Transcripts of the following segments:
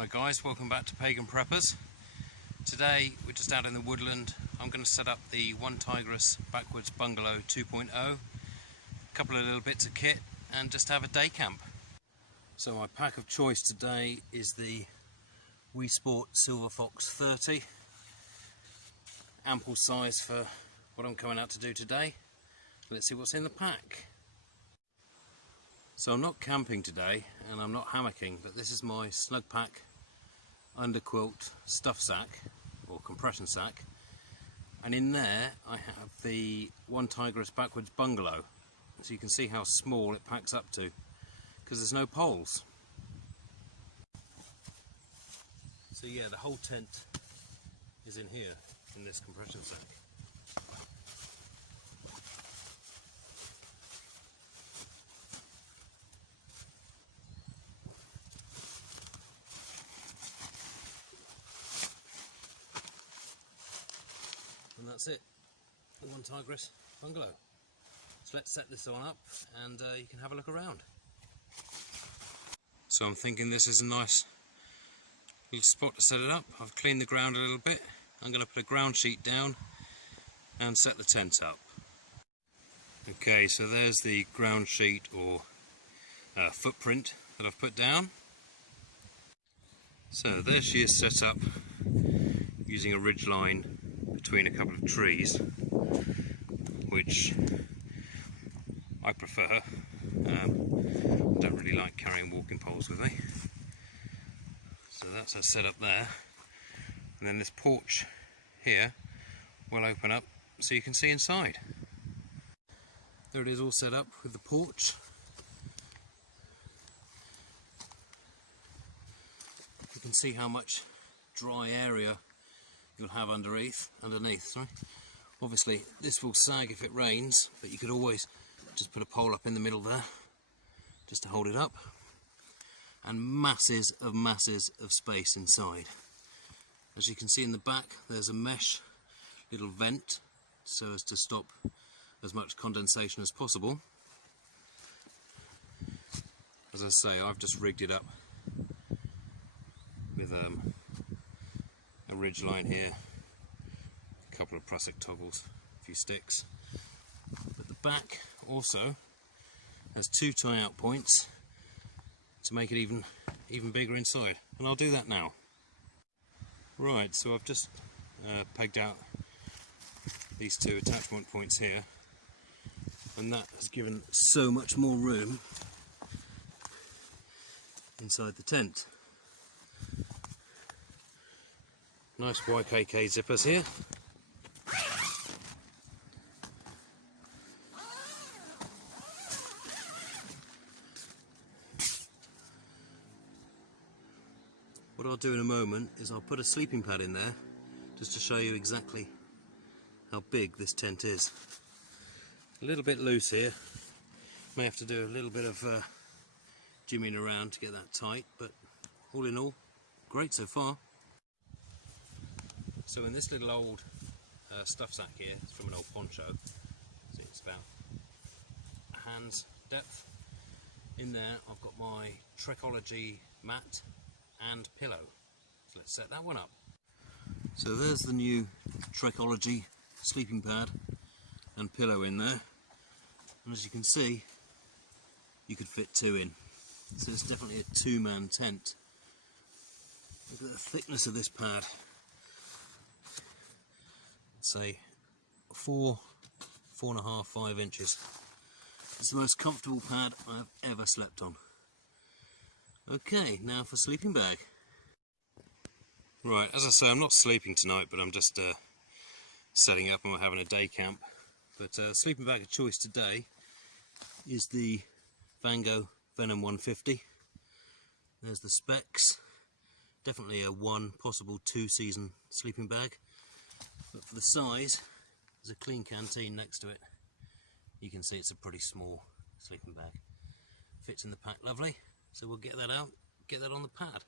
Hi guys, welcome back to Pagan Preppers. Today we're just out in the woodland. I'm going to set up the OneTigris Backwoods Bungalow 2.0, a couple of little bits of kit and just have a day camp. So my pack of choice today is the Wii Sport Silver Fox 30. Ample size for what I'm coming out to do today. Let's see what's in the pack. So I'm not camping today and I'm not hammocking, but this is my snug pack underquilt stuff sack or compression sack, and in there I have the OneTigris Backwoods Bungalow, so you can see how small it packs up to because there's no poles. So yeah, the whole tent is in here in this compression sack. And that's it, the OneTigris Bungalow. So let's set this one up and you can have a look around. So I'm thinking this is a nice little spot to set it up. I've cleaned the ground a little bit. I'm going to put a ground sheet down and set the tent up. Okay, so there's the ground sheet or footprint that I've put down. So there she is set up using a ridge line between a couple of trees, which I prefer. Don't really like carrying walking poles with me. So that's her set up there. And then this porch here will open up so you can see inside. There it is, all set up with the porch. You can see how much dry area you'll have underneath. Obviously this will sag if it rains, but you could always just put a pole up in the middle there just to hold it up, and masses of space inside. As you can see in the back, there's a mesh little vent so as to stop as much condensation as possible. As I say, I've just rigged it up with a ridge line here, a couple of prusik toggles, a few sticks. But the back also has two tie-out points to make it even bigger inside, and I'll do that now. Right, so I've just pegged out these two attachment points here, and that has given so much more room inside the tent. Nice YKK zippers here. What I'll do in a moment is I'll put a sleeping pad in there just to show you exactly how big this tent is. A little bit loose here, may have to do a little bit of jimmying around to get that tight, but all in all, great so far. So in this little old stuff sack here, it's from an old poncho, so it's about a hand's depth. In there I've got my Trekology mat and pillow, so let's set that one up. So there's the new Trekology sleeping pad and pillow in there, and as you can see you could fit two in, so it's definitely a two-man tent. Look at the thickness of this pad. Say 4.5, 5 inches. It's the most comfortable pad I've ever slept on. Okay, now for sleeping bag. Right, as I say, I'm not sleeping tonight, but I'm just setting up and we're having a day camp. But sleeping bag of choice today is the Vango Venom 150. There's the specs. Definitely a 1, possible 2 season sleeping bag. But for the size, there's a clean canteen next to it. You can see it's a pretty small sleeping bag. Fits in the pack lovely, so we'll get that out, get that on the pad.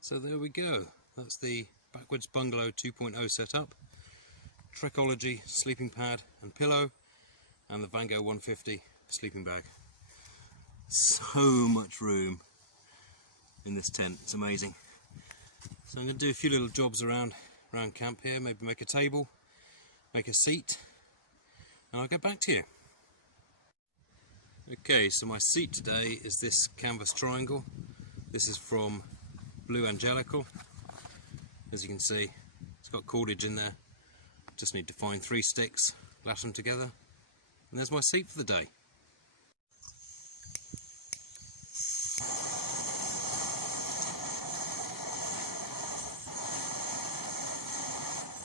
So there we go, that's the Backwoods Bungalow 2.0 setup. Trekology sleeping pad and pillow, and the Vango 150 sleeping bag. So much room. in this tent. It's amazing. So I'm going to do a few little jobs around camp here, maybe make a table, make a seat, and I'll get back to you. Okay, so my seat today is this canvas triangle. This is from Blue Angelical. As you can see, it's got cordage in there. Just need to find 3 sticks, lash them together, and there's my seat for the day.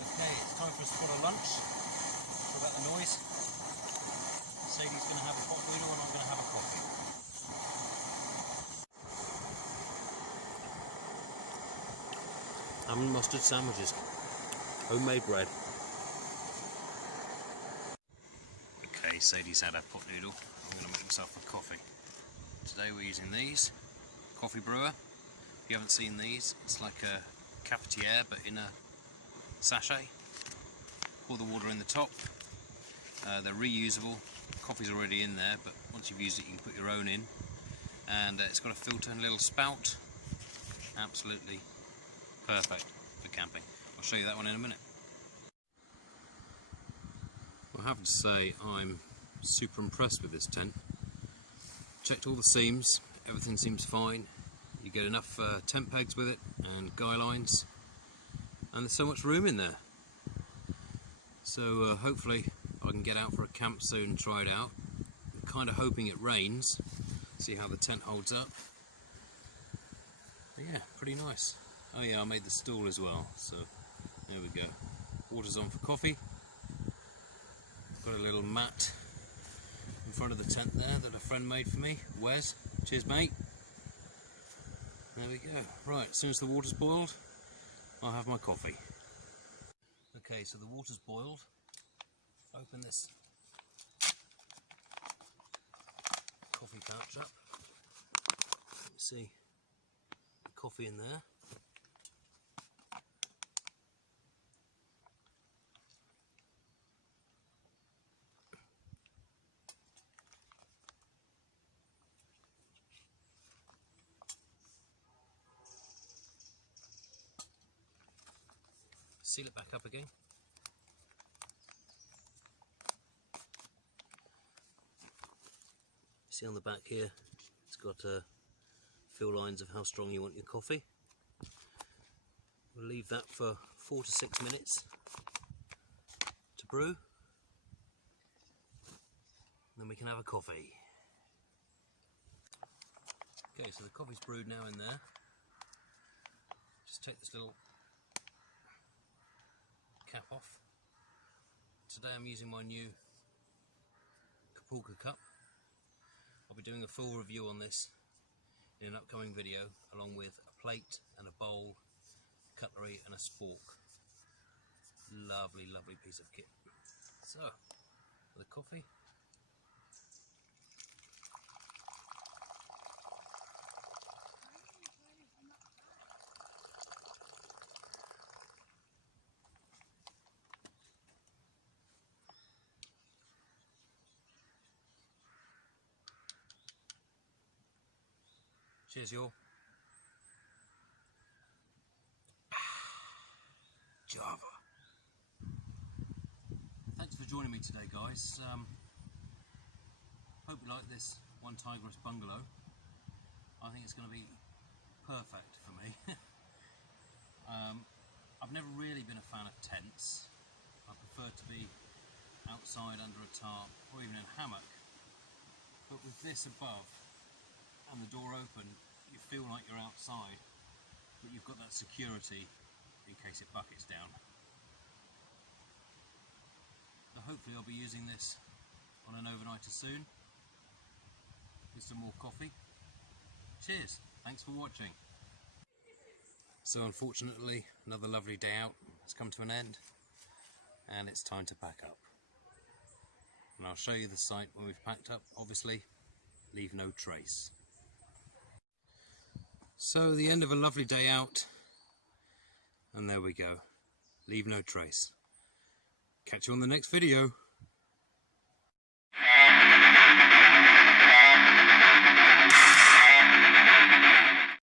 Okay, it's time for a spot of lunch. Sorry about the noise. Sadie's going to have a pot noodle and I'm going to have a coffee. Almond mustard sandwiches. Homemade bread. Okay, Sadie's had her pot noodle. I'm going to make myself a coffee. Today we're using these. Coffee Brewer. If you haven't seen these, it's like a cafetiere but in a sachet. Pour the water in the top. They're reusable. Coffee's already in there, but once you've used it you can put your own in. And it's got a filter and a little spout. Absolutely perfect for camping. I'll show you that one in a minute. Well, I have to say I'm super impressed with this tent. Checked all the seams, everything seems fine. You get enough tent pegs with it and guy lines, and there's so much room in there. So hopefully I can get out for a camp soon and try it out. I'm kind of hoping it rains, see how the tent holds up. But yeah, pretty nice. Oh yeah, I made the stool as well, so there we go. Water's on for coffee. Got a little mat in front of the tent there that a friend made for me, Wes. Cheers mate. There we go. Right, as soon as the water's boiled, I'll have my coffee. Okay, so the water's boiled. Open this coffee pouch up. Let me see the coffee in there. Seal it back up again. See on the back here, it's got fill lines of how strong you want your coffee. We'll leave that for 4 to 6 minutes to brew. Then we can have a coffee. Okay, so the coffee's brewed now in there. Just take this little cap off. Today I'm using my new Kapulka cup. I'll be doing a full review on this in an upcoming video, along with a plate and a bowl, cutlery and a spork. Lovely, lovely piece of kit. So, for the coffee. Cheers, y'all. Java. Thanks for joining me today, guys. Hope you like this Untitled bungalow. I think it's going to be perfect for me. I've never really been a fan of tents. I prefer to be outside under a tarp or even in a hammock. But with this above and the door open, you feel like you're outside, but you've got that security in case it buckets down. So hopefully I'll be using this on an overnighter soon with some more coffee. Cheers, thanks for watching. So unfortunately, another lovely day out has come to an end, and it's time to pack up. And I'll show you the site when we've packed up. Obviously, leave no trace. So the end of a lovely day out, and there we go. Leave no trace. Catch you on the next video.